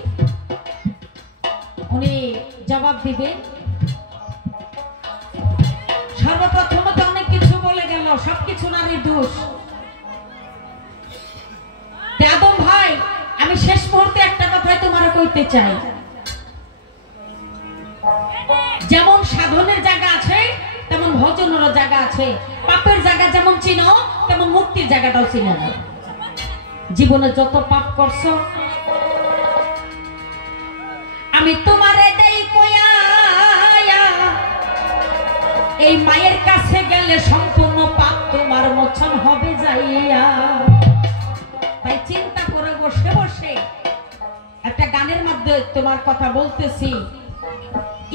উনি জবাব দিবেন। সর্বপ্রথমত অনেক কিছু বলে গেল, সবকিছু নারীর দোষ। আদম ভাই, আমি শেষ মুহূর্তে একটা কথাই তোমার কইতে চাই। যেমন সাধনের জায়গা আছে, তেমন ভজনেরও জায়গা আছে। পাপের জায়গা যেমন চিনো, তেমন মুক্তির জায়গাটাও চিনো না। জীবনে যত পাপ করছো আমি তোমারে দেই কইয়া, এই মায়ের কাছে গেলে সম্পূর্ণ পাপ তোমার মোচন হবে যাইয়া। তাই চিন্তা করে বসে বসে একটা গানের মধ্যে তোমার কথা বলতেছি,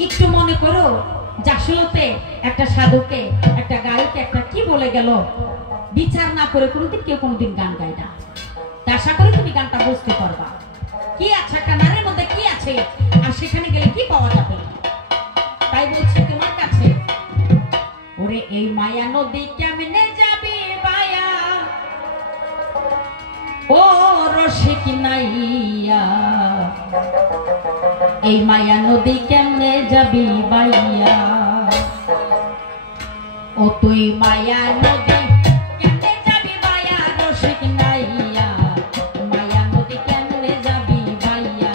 একটু মনে করো আসলে একটা সাধুকে, একটা গায়কে একটা কি বলে গেল, বিচার না করে কোনোদিন কেউ কোনোদিন গান গায় না। মায়া নদী কেমনে যাবি বায়া ও রসিক নাইয়া এই মায়া নদী কেমনে যাবি বাইয়া ও তুই মায়া নদী কেমনে যাবি বাইয়া রসিক নাইয়া মায়া নদী কেমনে যাবি বাইয়া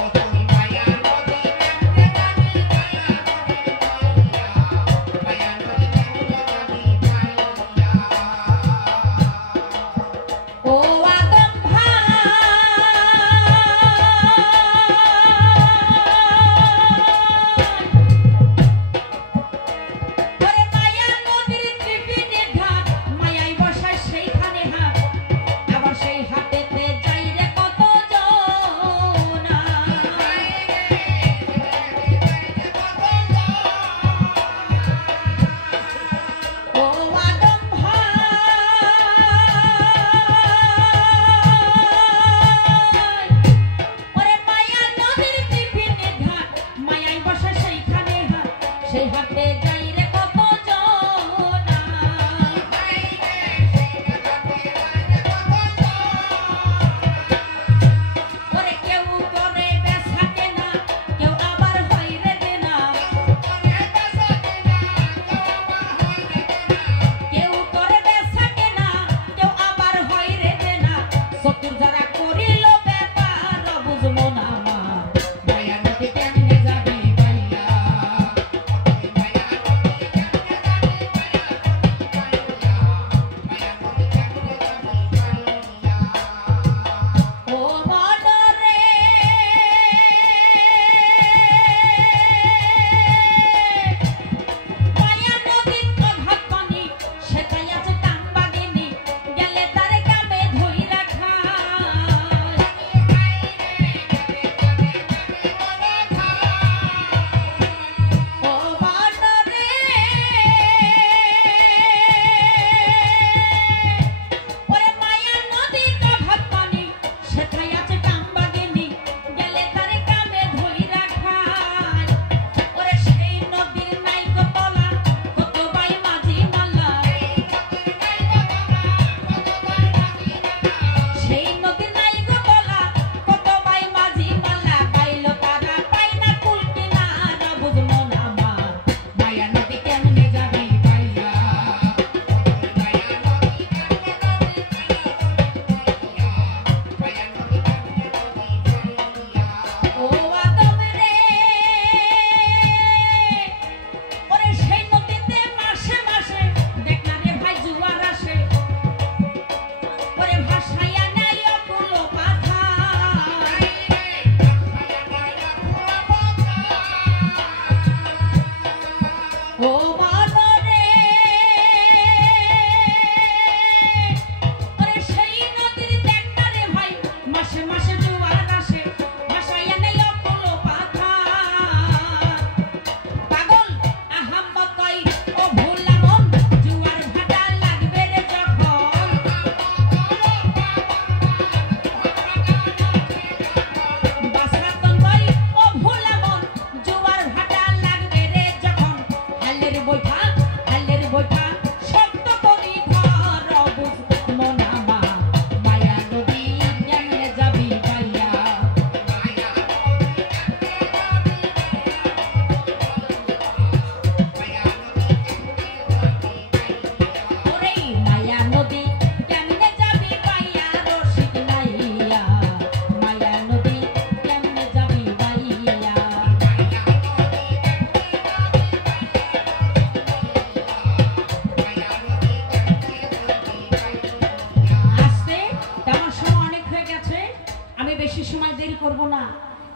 ও তুই মায়া নদী কেমনে যাবি বাইয়া মায়া নদী কেমনে যাবি বাইয়া ও আদম ভাই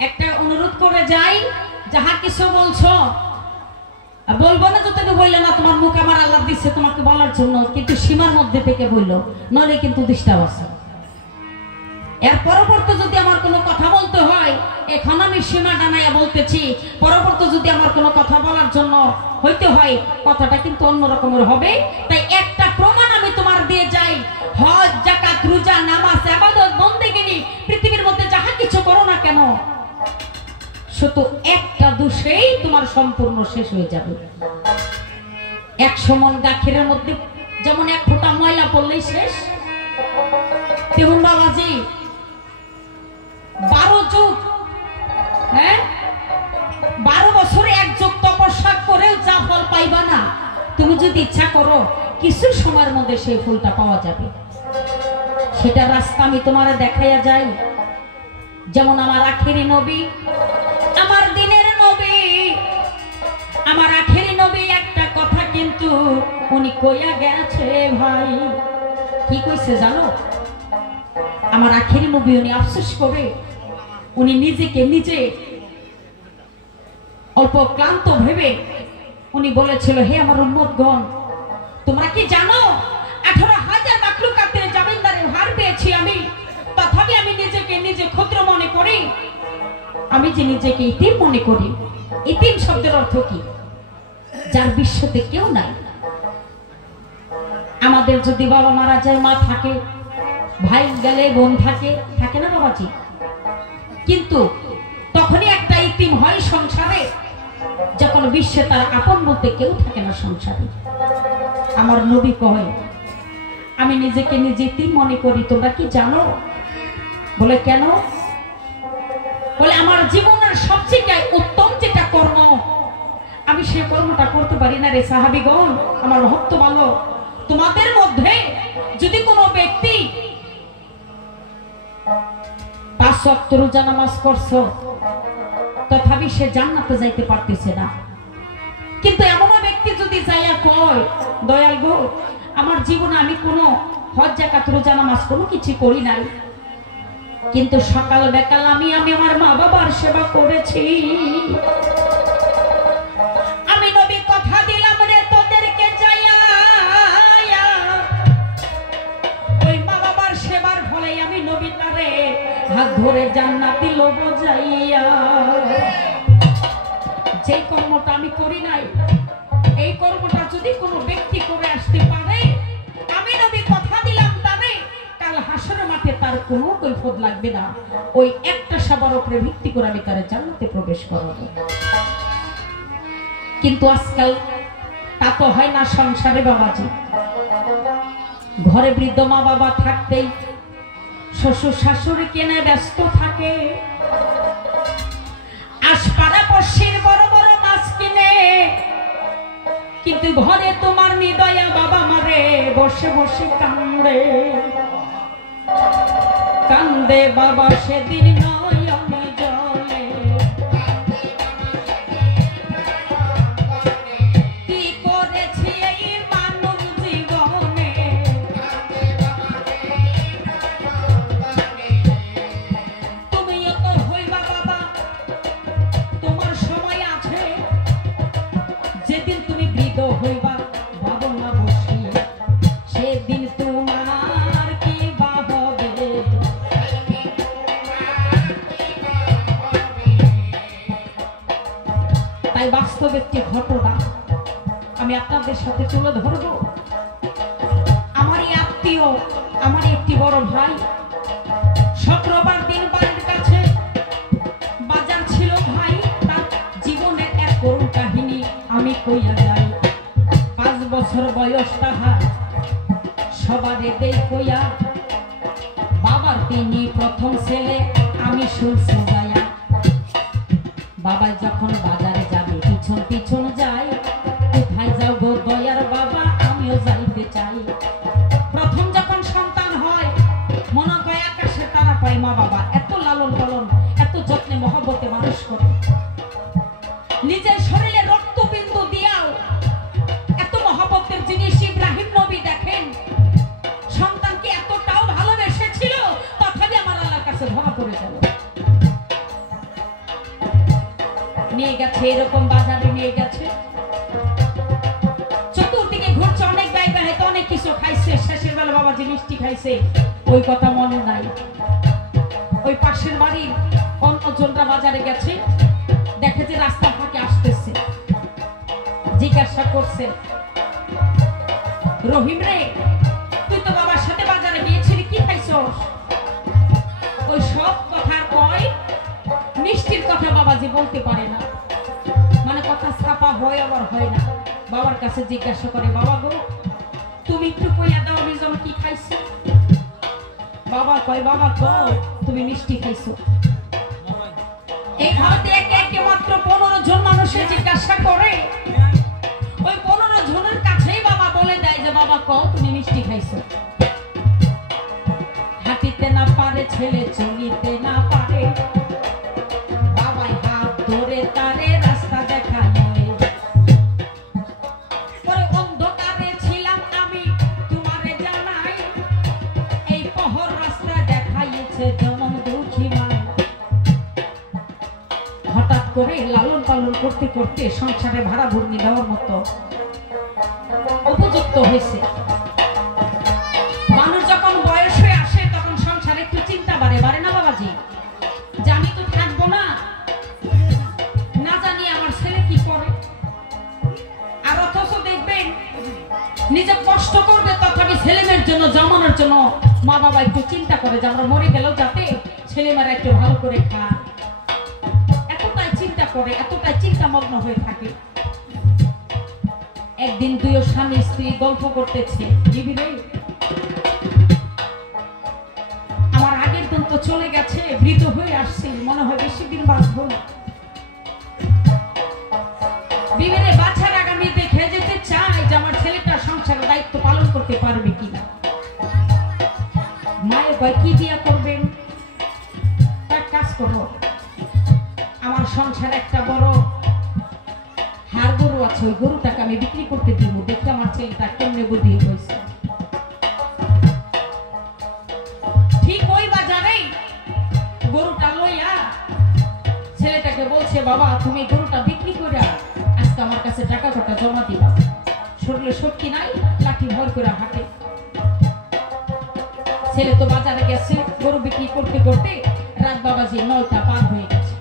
একটা অনুরোধ করে যাই, যাহা কিছু বলছো বলবো না, যতটুকু বললে না তোমার মুখ আমার আল্লাহ দিচ্ছে তোমাকে বলার জন্য, কিন্তু সীমার মধ্যে থেকে বললো, নলে কিন্তু ডিস্টার্ব আছে। এর পরবর্তী যদি আমার কোনো কথা বলতে হয়, এখন আমি সীমা ডানাইয়া বলতেছি, পরবর্তী যদি আমার কোনো কথা বলার জন্য হইতে হয়, কথাটা কিন্তু অন্য রকমের হবে। তাই একটা প্রমাণ আমি তোমার দিয়ে যাই, হজ যাকাত রোজা নামাজ ইবাদত বন্দেগী পৃথিবীর মধ্যে যাহা কিছু করো না কেন, শুধু একটা দোষেই তোমার সম্পূর্ণ শেষ হয়ে যাবে। 100 মণ গাখিরের মধ্যে যেমন এক ফোঁটা ময়লা পড়লেই শেষ, তেমন বাবাজি 12 যুগ, হ্যাঁ 12 বছরে এক যুগ তপস্যা করেও যা ফল পাইবা না, তুমি যদি ইচ্ছা করো কিছু সময়ের মধ্যে সেই ফুলটা পাওয়া যাবে। সেটা রাস্তা আমি তোমার দেখাইয়া যাই। যেমন আমার আখেরি নবী, আমার দিনের নবী, আমার আখেরি নবী একটা কথা কিন্তু উনি কইয়া গেছে ভাই। কি কইছে জানো? আমার আখেরি নবী উনি আফসোস করে উনি নিজেকে নিজে অল্প ক্লান্ত ভেবে উনি বলেছিল, হে আমার উম্মতগণ, তোমরা কি জানো 18,000 মাখলুকাতের জামিনদারে হার পেয়েছি আমি, তথাপি আমি নিজেকে নিজে ক্ষুদ্র মনে করি। আমি যে নিজেকে ইতিম মনে করি। ইতিম শব্দের অর্থ কি? যার বিশ্বতে কেউ নাই। আমাদের যদি বাবা মারা যায়, মা থাকে, ভাই গেলে বোন থাকে, থাকে না বাবাজি? কিন্তু তখনই একটা ইতিম হয় সংসারে যখন বিশ্বে তার আপন বলতে কেউ থাকে না সংসারে। আমার নবী কয়, আমি নিজেকে নিজে ইতিম মনে করি। তোমরা কি জানো? বলে কেন? বলে আমার জীবনের সবচেয়ে উত্তম যেটা কর্ম, আমি সেই কর্মটা করতে পারি না রে সাহাবীগণ, আমার ভক্ত ভালো। তোমাদের মধ্যে যদি কোনো ব্যক্তি 5 ওয়াক্ত রোজা নামাজ করছো, তথাপি সে জান্নাতে যাইতে পারতেছে না। কিন্তু এমন ব্যক্তি যদি যাইয়া কয়, দয়াল গো, আমার জীবনে আমি কোনো হজ যাকাত রোজা নামাজ কোনো কিছু করি নাই, কিন্তু সকাল বেকাল আমি আমার মা বাবার সেবা করেছি, আমি নবী কথা দিলাম রে তোদেরকে যাইয়া ওই মা বাবার সেবার ফলে আমি নবী তারে হাত ধরে জান্নাতি লোক যাইয়া। যে কর্মটা আমি করি নাই, এই কর্মটা যদি কোনো ব্যক্তি করে আসতে পারে, আমি নবী কথা দিলাম তারে কাল হাসরের মাঠে তার কোনো কৈফিয়ত লাগবে না। ওই একটা সাবার উপরে ভিত্তি করে আমি তারে জান্নাতে প্রবেশ করাবো। কিন্তু আজকাল তা তো হয় না সংসারে বাবাজি। ঘরে বৃদ্ধ মা বাবা থাকতেই শ্বশুর শাশুড়ি কেনে ব্যস্ত থাকে, আশপাড়া পড়শির বড় বড় মাছ কিনে, কিন্তু ঘরে তোমার নিদয়া বাবা মারে বসে বসে কান্দে কান্দে বাবা সেদিন নয়নে জলে। কি করেছি এই মানব জীবনে, তুমিও তো হইবা বাবা, তোমার সময় আছে, যেদিন তুমি বৃদ্ধ হইবা বাবা না বসিয়ে, সেদিন তোমার কি বা হবে। তাই বাস্তব একটি ঘটনা আমি আপনাদের সাথে তুলে ধরব। আমারই আত্মীয়, আমার একটি বড় ভাই, শুক্রবার দিন বাড়ির কাছে বাজার ছিল ভাই, তার জীবনের এক করুণ কাহিনী আমি কইয়া যাই। 5 বছর বয়স তাহার, সবারে দেই কইয়া, বাবার তিনি প্রথম ছেলে, আমি শুনছি যাইয়া। বাবা যখন বাজারে যাবে পিছন পিছন যায়, কোথায় যাও গো দয়ার বাবা, আমিও যাইতে চাই। প্রথম যখন সন্তান হয় মনে হয় আকাশে তারা পায়, মা বাবা এত লালন পালন এত যত্নে মহব্বতে মানুষ করে, নিজের শরীরে রক্তবিন্দু দিয়াও এত মহব্বতের জিনিস ইব্রাহিম নবী দেখেন সন্তানকে এতটাও ভালোবেসেছিল, তথাপি আমার আল্লাহর কাছে ধরা পড়ে গেল। নিয়ে গেছে এরকম বাজারে নিয়ে গেছে, চতুর্দিকে ঘুরছে, অনেক ব্যয় হয়তো অনেক কিছু খাইছে, শেষের বেলা বাবা যে মিষ্টি খাইছে ওই কথা মনে নাই। ওই পাশের বাড়ির অন্যজনরা বাজারে গেছে, দেখে যে রাস্তা ফাঁকে আসতেছে, জিজ্ঞাসা করছে, রহিম রে, তুই তো বাবার সাথে বাজারে গিয়েছিলি, কি খাইছস? ওই সব কথা কয়, মিষ্টির কথা বাবাজি বলতে পারে না, মানে কথা ছাপা হয় আবার হয় না। বাবার কাছে জিজ্ঞাসা করে, বাবা গো তুমি একটু কইয়া দাও আমি যেন কি খাইছি। বাবা কয়, বাবা কও তুমি মিষ্টি খাইছো। এই ভারতে একে মাত্র 15 জন মানুষে জিজ্ঞাসা করে, ওই 15 জনের কাছেই বাবা বলে দেয় যে বাবা কও তুমি মিষ্টি খাইছো। হাঁটিতে না পারে ছেলে, চলিতে না পারে, বাবাই হাত ধরে তারে রাস্তা দেখায়। পরে অন্ধকারে ছিলাম আমি তোমারে জানাই, এই পহর রাস্তা দেখাইছে যেমন দুঃখী মায়। হঠাৎ করে লালন পালন করতে করতে সংসারে ভাড়া ভূমি দেওয়ার মতো উপযুক্ত হয়েছে। মানুষ যখন বয়স হয়ে আসে তখন সংসারে একটু চিন্তা বাড়ে না বাবাজি, যে আমি তো থাকবো না, না জানি আমার ছেলে কি করে। আর অথচ দেখবেন নিজে কষ্ট করবে তথাপি ছেলেমেয়ের জন্য, জমানোর জন্য মা বাবা একটু চিন্তা করে যে আমরা মরে গেলেও যাতে ছেলেমেয়েরা একটু ভালো করে খায়। এতটাই চিন্তা করে, এতটাই চিন্তামগ্ন হয়ে থাকে। একদিন দুই স্বামী স্ত্রী গল্প করতেছে, বিবিরে আমার আগের দিন তো চলে গেছে, বৃদ্ধ হয়ে আসছি, মনে হয় বেশি দিন বাঁচবো না। বিবিরে বাচ্চার আগামী দেখে যেতে চাই যে আমার ছেলেটা সংসারের দায়িত্ব পালন করতে পারবে কিনা। মায়ের কয় কি দিয়া করবেন? তার কাজ করো, আমার সংসারে একটা বড় হাড় গরু আছে, ওই গরুটাকে আমি বিক্রি করতে দিব, দেখে আমার ছেলেটা কেমনে বুদ্ধি হয়েছে। ঠিক ওই বাজারে গরুটা লইয়া ছেলেটাকে বলছে, বাবা তুমি গরুটা বিক্রি করে আজকে আমার কাছে টাকা কটা জমা দিবা। শরীরে শক্তি নাই, লাঠি ভর করে হাঁটে। ছেলে তো বাজারে গেছে গরু বিক্রি করতে করতে, রাত বাবাজি 9টা পার হয়ে গেছে।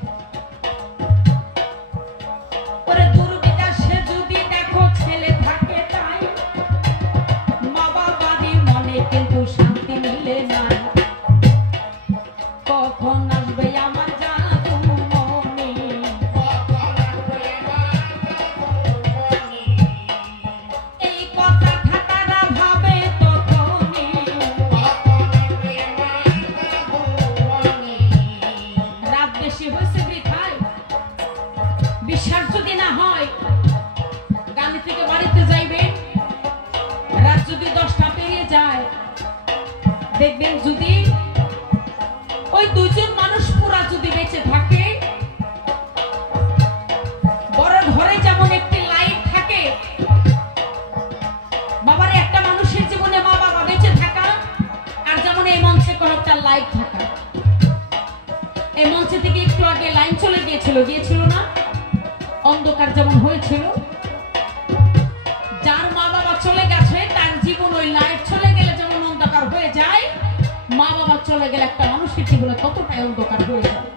বিশ্বাস যদি না হয় গাড়ি থেকে বাড়িতে যাইবে, রাত যদি 10টা পেরিয়ে যায়, দেখবেন যদি ওই দুজন মানুষ পুরা যদি বেঁচে থাকে, বড় ঘরে যেমন একটি লাইট থাকে, বাবার একটা মানুষের জীবনে মা বাবা বেঁচে থাকা, আর যেমন এই মঞ্চে কোন একটা লাইট থাকা। এই মঞ্চে থেকে একটু আগে লাইন চলে গিয়েছিল না, অন্ধকার যেমন হয়েছিল। যার মা বাবা চলে গেছে তার জীবন ওই লাইট চলে গেলে যেমন অন্ধকার হয়ে যায়, মা বাবা চলে গেলে একটা মানুষের জীবনে ততটাই অন্ধকার হয়ে যায়।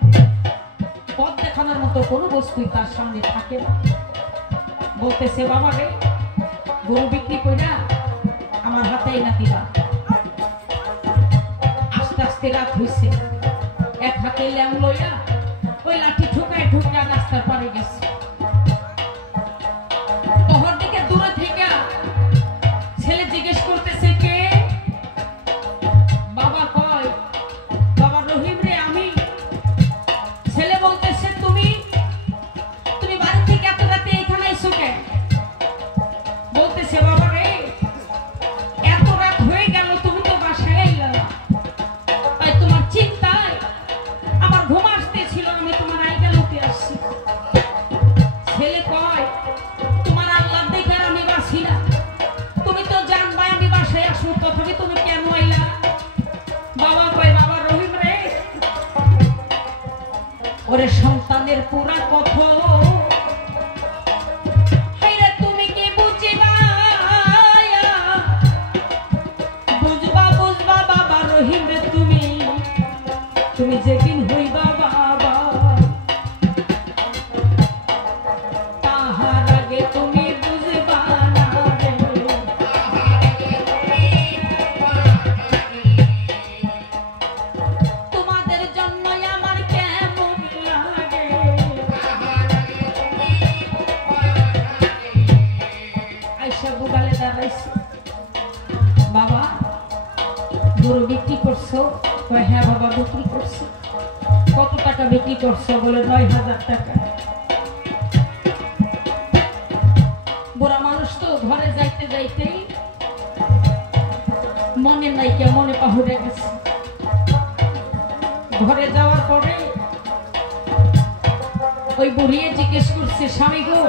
পথ দেখানোর মতো কোনো বস্তুই তার সামনে থাকে না। বলতেছে, বাবা রে গরু বিক্রি কইরা আমার হাতে এনে দিবা। আস্তে আস্তে রাত হইছে, এক হাতে ল্যাম লইয়া ওই লাঠি ঠুকায় রাস্তার পারে গেছে। পহর দিকে দূরে থেকে ছেলে জিজ্ঞেস করতেছে, কে? বাবা কয়, বাবা রহিম রে আমি। ছেলে বলতেছে, তুমি বাড়ি থেকে এত রাতে এখানে আইছো কেন? বলতেছে, বাবা রে এত রাত হয়ে গেল তুমি তো বাসায় আইলা না, তাই তোমার চিন্তায় আমার ঘুম আসতেছিল, আমি তোমার আইগা লুতে আসছি। ছেলে কয়, তোমার আল্লাহ দেখার আমি বাসি না, তুমি তো জানবা আমি বাসায় আসবো, তথাপি তুমি কেন আইলা? বাবা কয়, বাবা রহিম রে ওরে সন্তানের পুরা কথা তুমি কি বুঝিবা, বুঝবা বাবা রহিম রে তুমি যেদিন হইবা বাবা, তাহার আগে তুমি বুঝবা না রে। তোমাদের জন্য আমার কেমন লাগে, করছো? হ্যাঁ বাবা বিক্রি করছি। কত টাকা বিক্রি করছো? বলে ৯,০০০ টাকা। বুড়া মানুষ তো ঘরে যাইতে যাইতেই মনে নাই কে মনে পাহুড়ে গেছে। ঘরে যাওয়ার পরে ওই বুড়িয়ে জিজ্ঞেস করছে, স্বামী গো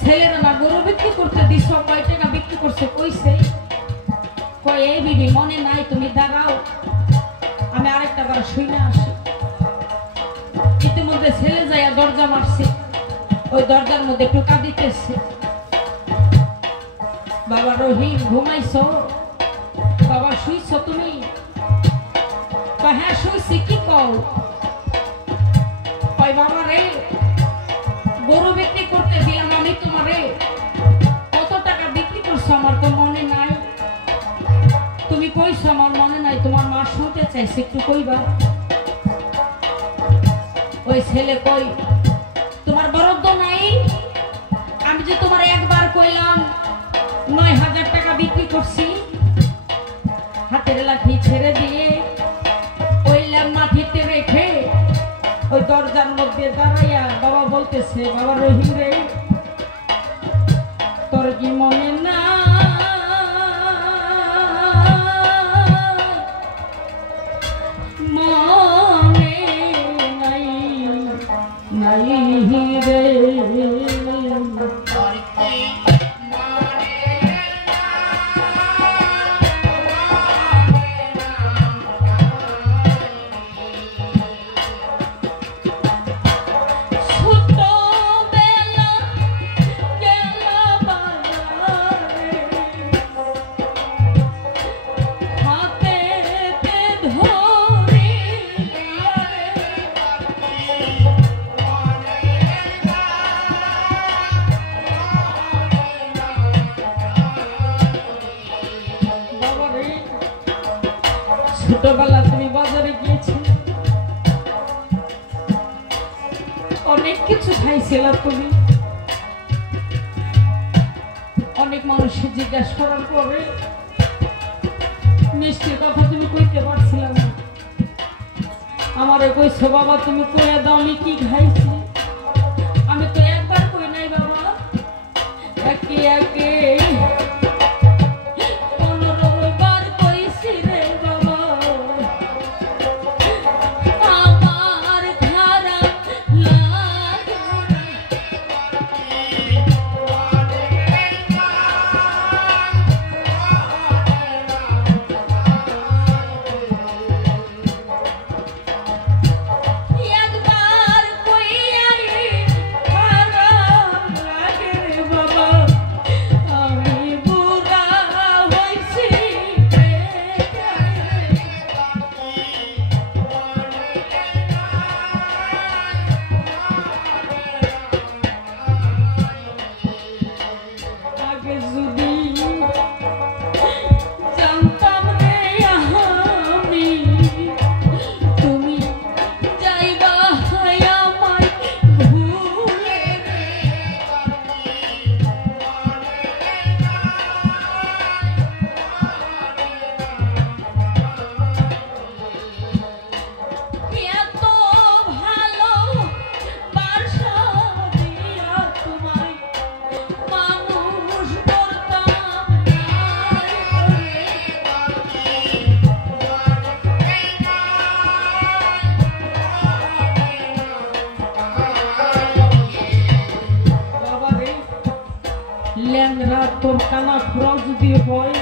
ছেলেরা না গরু বিক্রি করতে দিস, কয় টাকা বিক্রি করছে? কইছে কয় এই বিবি মনে নাই, তুমি দাঁড়াও আমি আরেকটা বার শুনে আসি। ইতিমধ্যে ছেলে যাইয়া দরজা মারছে, ওই দরজার মধ্যে টোকা দিতেছে। বাবা রহিম ঘুমাইছো? বাবা শুইছ তুমি? হ্যাঁ শুইছি। কি কও? কয় বাবা রে গরু বিক্রি করতে দিলাম আমি তোমারে, কত টাকা বিক্রি করছো আমার তো মনে নাই। তুমি কইছো আমার মনে নাই, তোমার মা শুনতে চাইছে, একটু কইবা। ওই ছেলে কই তোমার বরাদ্দ নাই? আমি যে তোমার একবার কইলাম ৯,০০০ টাকা বিক্রি করছি। হাতের লাঠি ছেড়ে দিয়ে ওই মাটিতে রেখে ওই দরজার মধ্যে দাঁড়াইয়া বাবা বলতেছে, বাবা রহিম রে তোর কি মনে না মনে নাই নাই রে ছোটবেলা তুমি বাজারে গিয়েছি, অনেক কিছু খাইছিল তুমি। অনেক মানুষের জিজ্ঞাসা করার পরে মিষ্টির কথা তুমি কইতে পারছিলাম না। আমারে কইছো বাবা তুমি কইয়া দাও আমি কি খাইছি। আমি তো একবার কই নাই বাবা, একে একে 15 বার কইছি রে বাবা। আমার খারাপ লাগে একবার কইয়া রে খারাপ লাগে রে বাবা। আমি বুড়া হইছি আগে যদি জানতাম রে আমি তুমি যাইবা আমায় ভুলে রে। এত ভালো বাসা দিয়া তোমায় মানুষ করতাম বাবা রে। ল্যাংরা তোর কানা ফুরাও যদি হয়